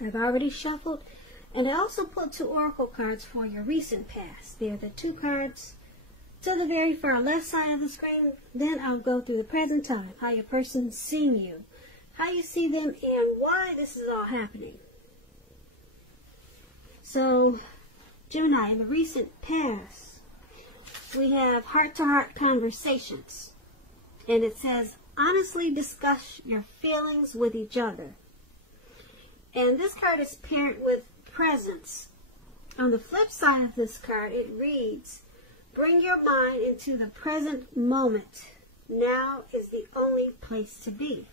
I've already shuffled, and I also put 2 oracle cards for your recent past. They're the 2 cards to the very far left side of the screen. Then I'll go through the present time, how your person's seeing you, how you see them, and why this is all happening. So, Gemini, in the recent past, we have heart-to-heart conversations. And it says, honestly discuss your feelings with each other. And this card is paired with presence. On the flip side of this card, it reads, bring your mind into the present moment. Now is the only place to be.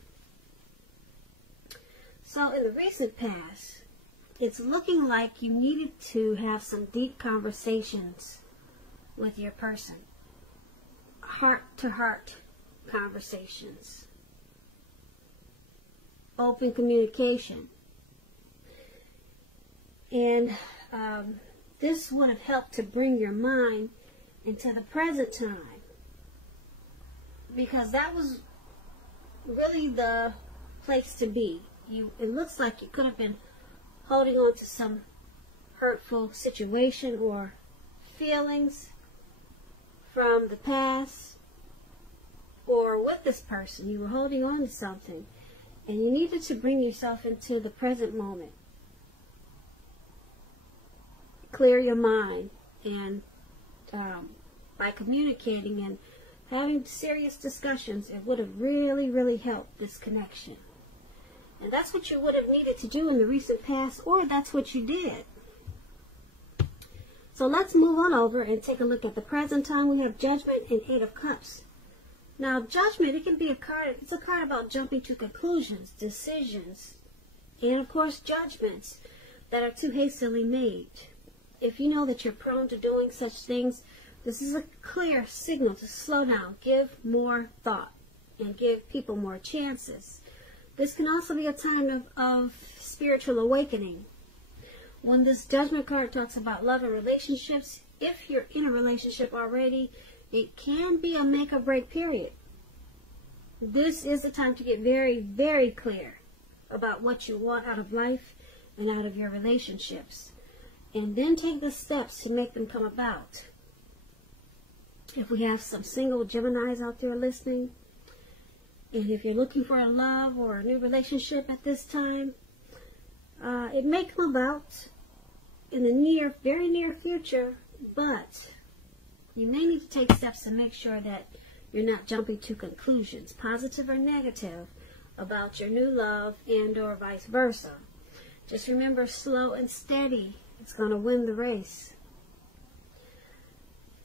So in the recent past, it's looking like you needed to have some deep conversations with your person. Heart-to-heart conversations. Open communication. And this would have helped to bring your mind into the present time, because that was really the place to be. It looks like you could have been holding on to some hurtful situation or feelings from the past, or with this person you were holding on to something, and you needed to bring yourself into the present moment. Clear your mind, and by communicating and having serious discussions, it would have really helped this connection. And that's what you would have needed to do in the recent past, or that's what you did. So let's move on over and take a look at the present time. We have Judgment and 8 of Cups. Now, Judgment, it can be a card, it's a card about jumping to conclusions, decisions, and of course judgments that are too hastily made. If you know that you're prone to doing such things, this is a clear signal to slow down, give more thought, and give people more chances. This can also be a time of spiritual awakening. When this Judgment card talks about love and relationships, if you're in a relationship already, it can be a make or break period. This is the time to get very clear about what you want out of life and out of your relationships. And then take the steps to make them come about. If we have some single Geminis out there listening, and if you're looking for a love or a new relationship at this time, it may come about in the very near future, but you may need to take steps to make sure that you're not jumping to conclusions, positive or negative, about your new love and or vice versa. Just remember, slow and steady. It's going to win the race.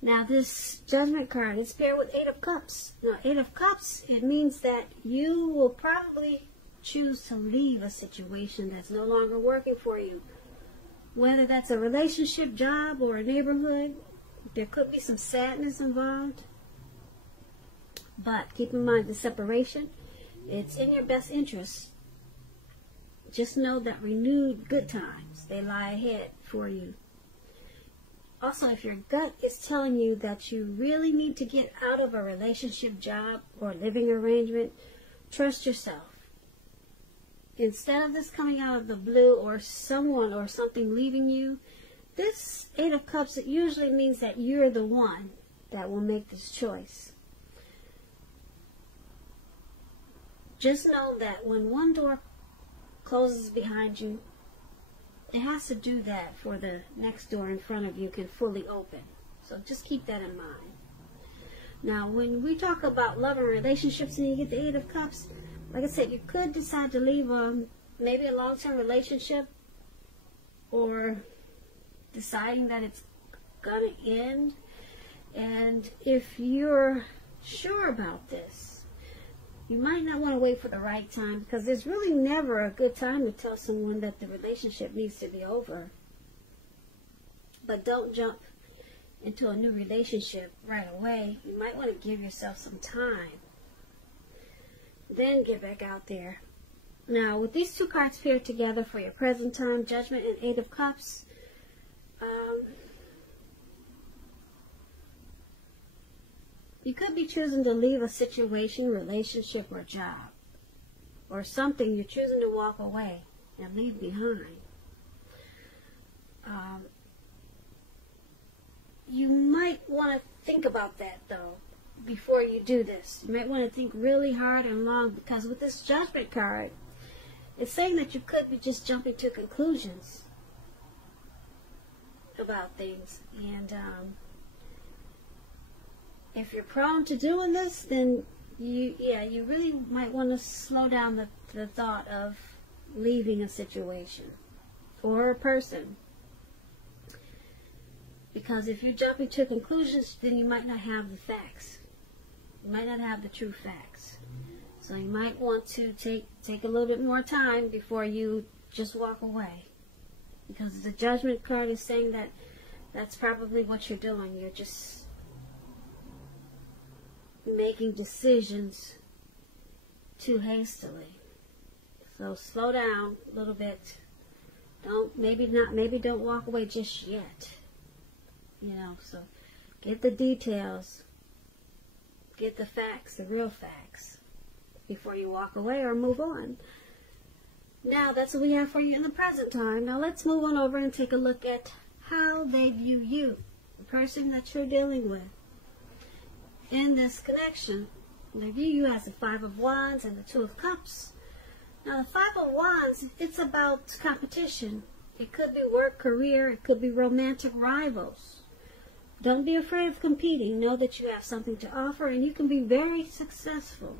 Now this Judgment card is paired with 8 of Cups. Now 8 of Cups, it means that you will probably choose to leave a situation that's no longer working for you. Whether that's a relationship, job, or a neighborhood, there could be some sadness involved. But keep in mind the separation, it's in your best interest. Just know that renewed good times, they lie ahead for you. Also, if your gut is telling you that you really need to get out of a relationship, job, or living arrangement, trust yourself. Instead of this coming out of the blue or someone or something leaving you, this 8 of Cups, it usually means that you're the one that will make this choice. Just know that when one door closes behind you, it has to do that for the next door in front of you can fully open. So just keep that in mind. Now, when we talk about love and relationships and you get the 8 of Cups, like I said, you could decide to leave maybe a long-term relationship, or deciding that it's going to end. And if you're sure about this, you might not want to wait for the right time, because there's really never a good time to tell someone that the relationship needs to be over. But don't jump into a new relationship right away. You might want to give yourself some time, then get back out there. Now, with these 2 cards paired together for your present time, Judgment and 8 of Cups, you could be choosing to leave a situation, relationship, or job, or something. You're choosing to walk away. and leave behind. You might want to think about that, though, before you do this. You might want to think really hard and long, because with this Judgment card, it's saying that you could be just jumping to conclusions about things. And if you're prone to doing this, then you really might want to slow down the thought of leaving a situation or a person. Because if you're jumping to conclusions, then you might not have the facts. You might not have the true facts. So you might want to take a little bit more time before you just walk away. Because the Judgment card is saying that that's probably what you're doing. You're just making decisions too hastily. So slow down a little bit. Maybe don't walk away just yet. You know, so get the details, get the facts, the real facts, before you walk away or move on. Now, that's what we have for you in the present time. Now, let's move on over and take a look at how they view you, the person that you're dealing with. In this connection, they view you as the Five of Wands and the Two of Cups. Now, the Five of Wands, it's about competition. It could be work, career, it could be romantic rivals. Don't be afraid of competing. Know that you have something to offer and you can be very successful.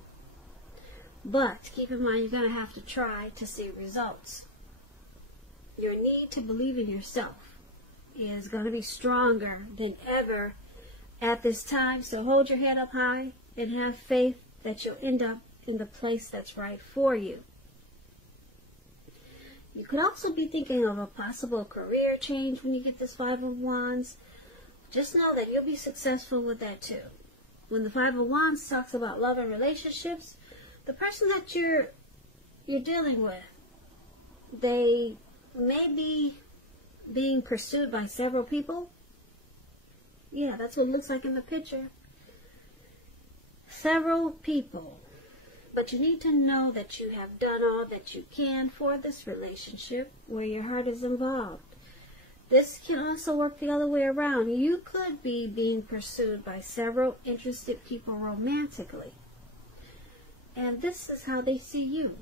But keep in mind, you're going to have to try to see results. Your need to believe in yourself is going to be stronger than ever at this time. So hold your head up high and have faith that you'll end up in the place that's right for you. You could also be thinking of a possible career change when you get this Five of Wands. Just know that you'll be successful with that too. When the Five of Wands talks about love and relationships, the person that you're dealing with, they may be being pursued by several people. Yeah, that's what it looks like in the picture. Several people. But you need to know that you have done all that you can for this relationship where your heart is involved. This can also work the other way around. You could be being pursued by several interested people romantically. And this is how they see you.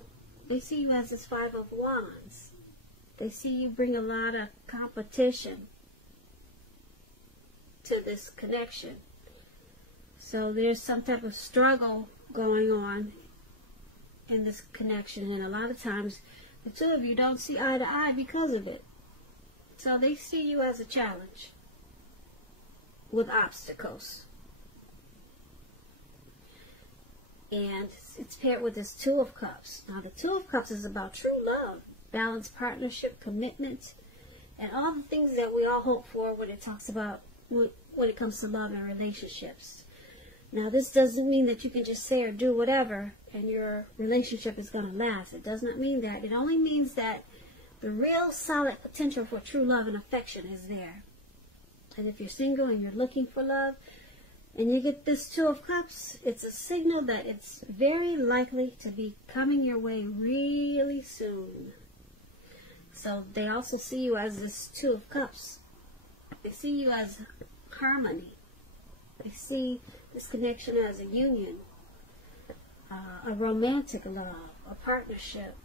They see you as this Five of Wands. They see you bring a lot of competition to this connection. So there's some type of struggle going on in this connection. And a lot of times, the two of you don't see eye to eye because of it. So they see you as a challenge with obstacles. And it's paired with this Two of Cups. Now, the Two of Cups is about true love, balanced partnership, commitment, and all the things that we all hope for when it talks about, when it comes to love and relationships. Now, this doesn't mean that you can just say or do whatever and your relationship is going to last. It does not mean that. It only means that the real solid potential for true love and affection is there. And if you're single and you're looking for love, and you get this Two of Cups, it's a signal that it's very likely to be coming your way really soon. So they also see you as this Two of Cups. They see you as harmony. They see this connection as a union, a romantic love, a partnership.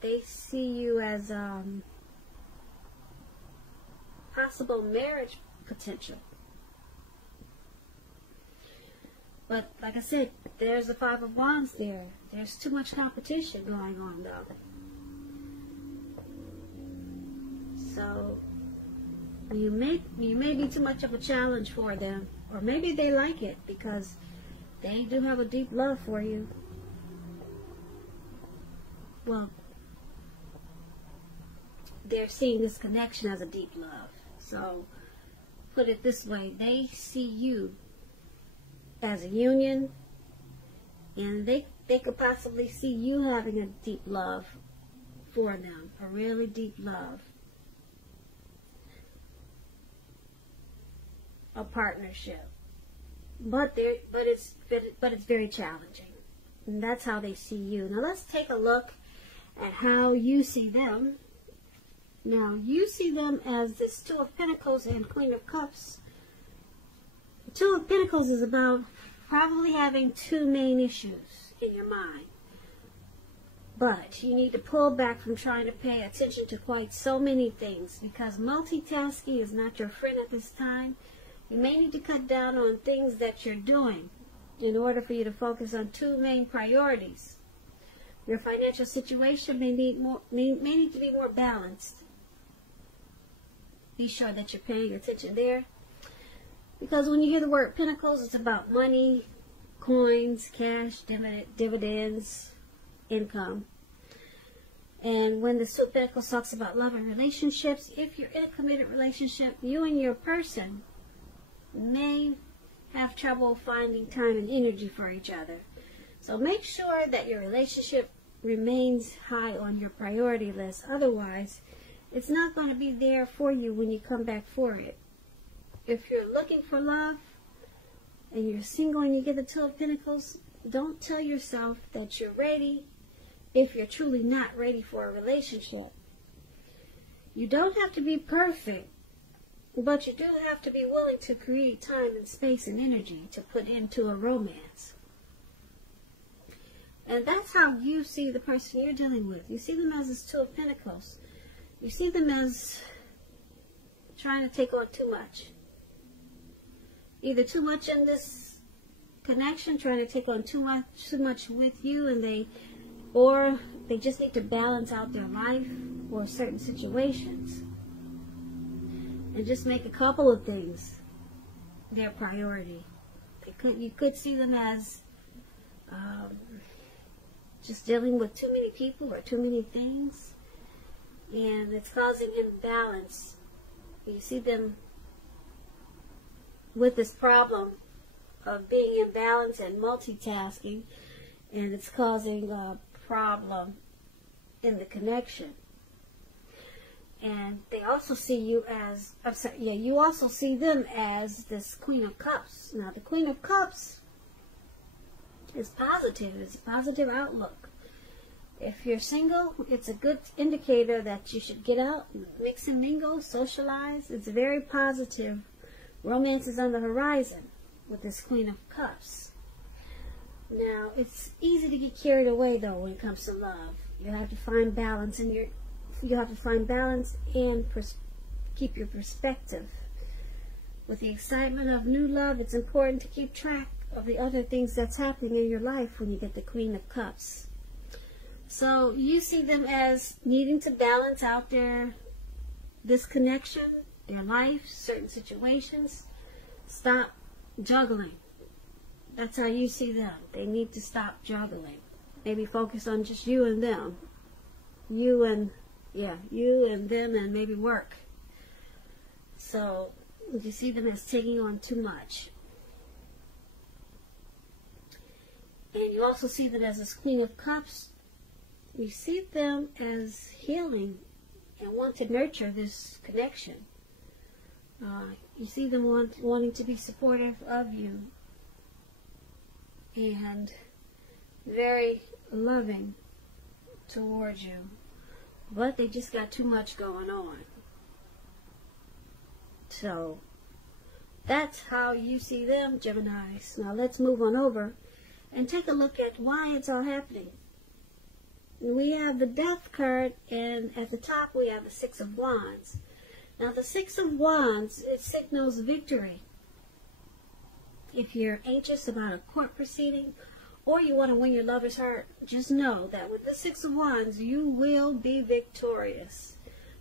They see you as possible marriage potential. But like I said, there's the Five of Wands there. There's too much competition going on though. So you may be too much of a challenge for them. Or maybe they like it because they do have a deep love for you. Well, they're seeing this connection as a deep love. So, put it this way, they see you as a union, and they could possibly see you having a deep love for them, a really deep love, a partnership. But it's very challenging, and that's how they see you. Now let's take a look at how you see them. Now, you see them as this Two of Pentacles and Queen of Cups. Two of Pentacles is about probably having two main issues in your mind. But you need to pull back from trying to pay attention to quite so many things, because multitasking is not your friend at this time. You may need to cut down on things that you're doing in order for you to focus on two main priorities. Your financial situation may need to be more balanced. Be sure that you're paying attention there. Because when you hear the word Pentacles, it's about money, coins, cash, dividends, income. And when the Two of Pentacles talks about love and relationships, if you're in a committed relationship, you and your person may have trouble finding time and energy for each other. So make sure that your relationship remains high on your priority list. Otherwise, it's not going to be there for you when you come back for it. If you're looking for love and you're single and you get the Two of Pentacles, don't tell yourself that you're ready if you're truly not ready for a relationship. You don't have to be perfect, but you do have to be willing to create time and space and energy to put into a romance. And that's how you see the person you're dealing with. You see them as this Two of Pentacles. You see them as trying to take on too much. Either too much in this connection, trying to take on too much with you, and or they just need to balance out their life or certain situations and just make a couple of things their priority. You could see them as just dealing with too many people or too many things, and it's causing imbalance. You see them with this problem of being imbalanced and multitasking, and it's causing a problem in the connection. And they also see you as, you also see them as this Queen of Cups. Now, the Queen of Cups is positive. It's a positive outlook. If you're single, it's a good indicator that you should get out, mix and mingle, socialize. It's very positive. Romance is on the horizon with this Queen of Cups. Now, it's easy to get carried away, though, when it comes to love. You have to find balance and keep your perspective. With the excitement of new love, it's important to keep track of the other things that's happening in your life when you get the Queen of Cups. So you see them as needing to balance out this connection, their life, certain situations. Stop juggling. That's how you see them. They need to stop juggling. Maybe focus on just you and them. You and them, and maybe work. So you see them as taking on too much. And you also see them as this Queen of Cups. You see them as healing and want to nurture this connection. You see them wanting to be supportive of you and very loving towards you. But they just got too much going on. So that's how you see them, Geminis. Now let's move on over and take a look at why it's all happening. We have the Death card, and at the top we have the Six of Wands. Now the Six of Wands, it signals victory. If you're anxious about a court proceeding, or you want to win your lover's heart, just know that with the Six of Wands, you will be victorious.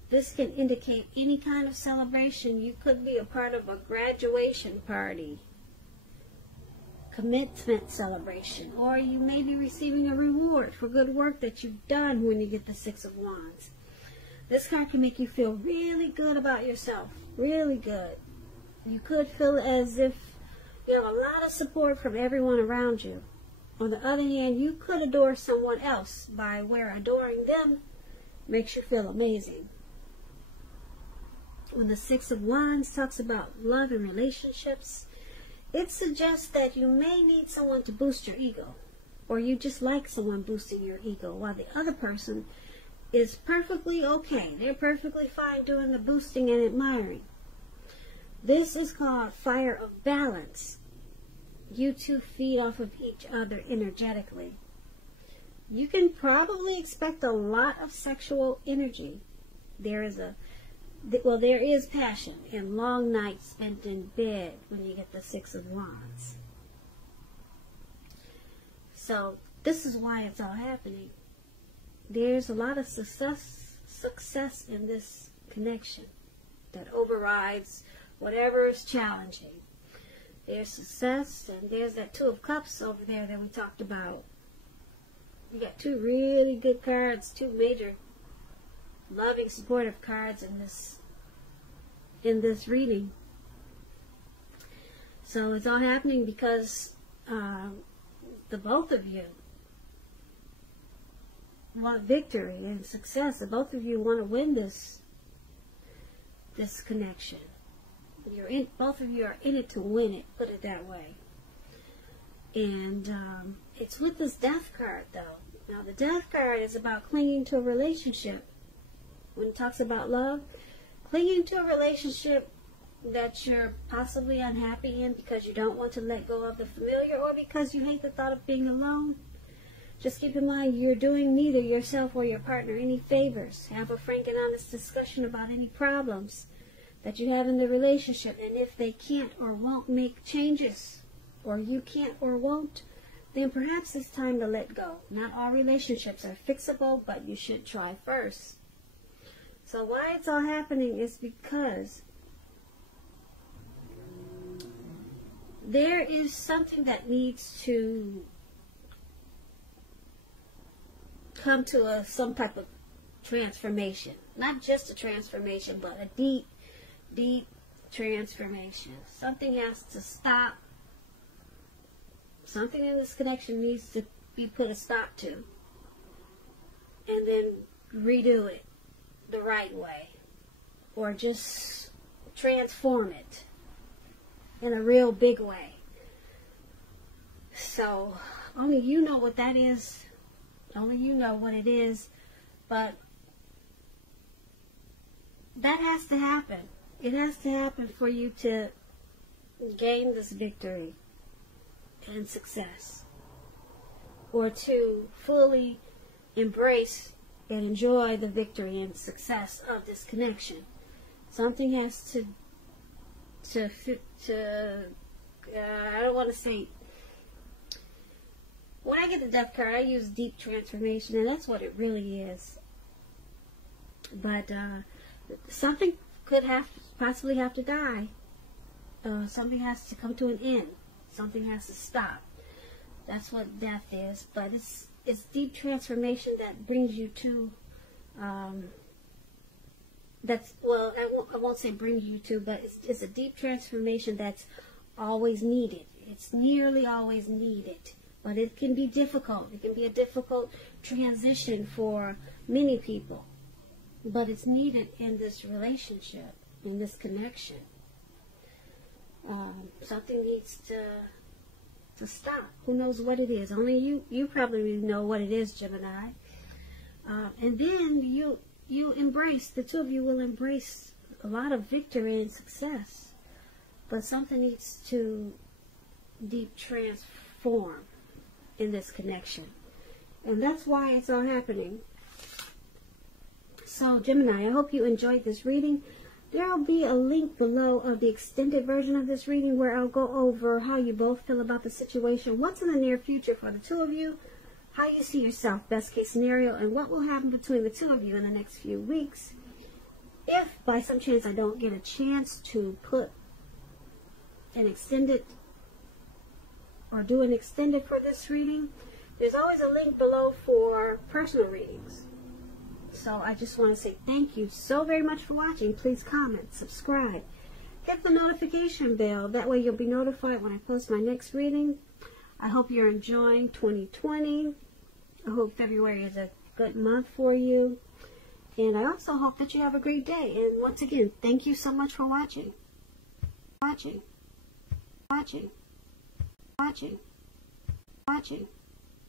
This can indicate any kind of celebration. You could be a part of a graduation party, commencement celebration, or you may be receiving a reward for good work that you've done when you get the Six of Wands. This card can make you feel really good about yourself, really good. You could feel as if you have a lot of support from everyone around you. On the other hand, you could adore someone else by where adoring them makes you feel amazing. When the Six of Wands talks about love and relationships, it suggests that you may need someone to boost your ego. or you just like someone boosting your ego, while the other person is perfectly okay. They're perfectly fine doing the boosting and admiring. This is called fire of balance. You two feed off of each other energetically. You can probably expect a lot of sexual energy. There is passion and long nights spent in bed when you get the Six of Wands. So this is why it's all happening. There's a lot of success in this connection that overrides whatever is challenging. There's success, and there's that Two of Cups over there that we talked about. You got two really good cards, two major loving, supportive cards in this reading. So it's all happening because the both of you want victory and success. The both of you want to win this connection. Both of you are in it to win it, put it that way. And it's with this Death card, though. Now, the Death card is about clinging to a relationship. When it talks about love, clinging to a relationship that you're possibly unhappy in because you don't want to let go of the familiar, or because you hate the thought of being alone. Just keep in mind, you're doing neither yourself or your partner any favors. Have a frank and honest discussion about any problems that you have in the relationship, and if they can't or won't make changes, or you can't or won't, then perhaps it's time to let go. Not all relationships are fixable, but you should try first. So why it's all happening is because there is something that needs to come to some type of transformation. Not just a transformation, but a deep transformation. Something has to stop. Something in this connection needs to be put a stop to, and then redo it the right way, or just transform it in a real big way. So only you know what that is. Only you know what it is, but that has to happen. It has to happen for you to gain this victory and success, or to fully embrace and enjoy the victory and success of this connection. Something has to I don't want to say, when I get the Death card, I use deep transformation, and that's what it really is. But something could possibly have to die. Something has to come to an end. Something has to stop. That's what death is. But it's deep transformation that brings you to I won't say brings you to, but it's a deep transformation that's always needed. It's nearly always needed. But it can be difficult. It can be a difficult transition for many people. But it's needed in this relationship, in this connection. Something needs to stop. Who knows what it is? Only you probably know what it is, Gemini. And then you embrace, the two of you will embrace a lot of victory and success. But something needs to deep transform in this connection. And that's why it's all happening. So, Gemini, I hope you enjoyed this reading. There will be a link below of the extended version of this reading where I'll go over how you both feel about the situation, what's in the near future for the two of you, how you see yourself, best case scenario, and what will happen between the two of you in the next few weeks. If by some chance I don't get a chance to put an extended or do an extended for this reading, there's always a link below for personal readings. So I just want to say thank you so very much for watching. Please comment, subscribe, hit the notification bell. That way you'll be notified when I post my next reading. I hope you're enjoying 2020. I hope February is a good month for you. And I also hope that you have a great day. And once again, thank you so much for watching. Watching.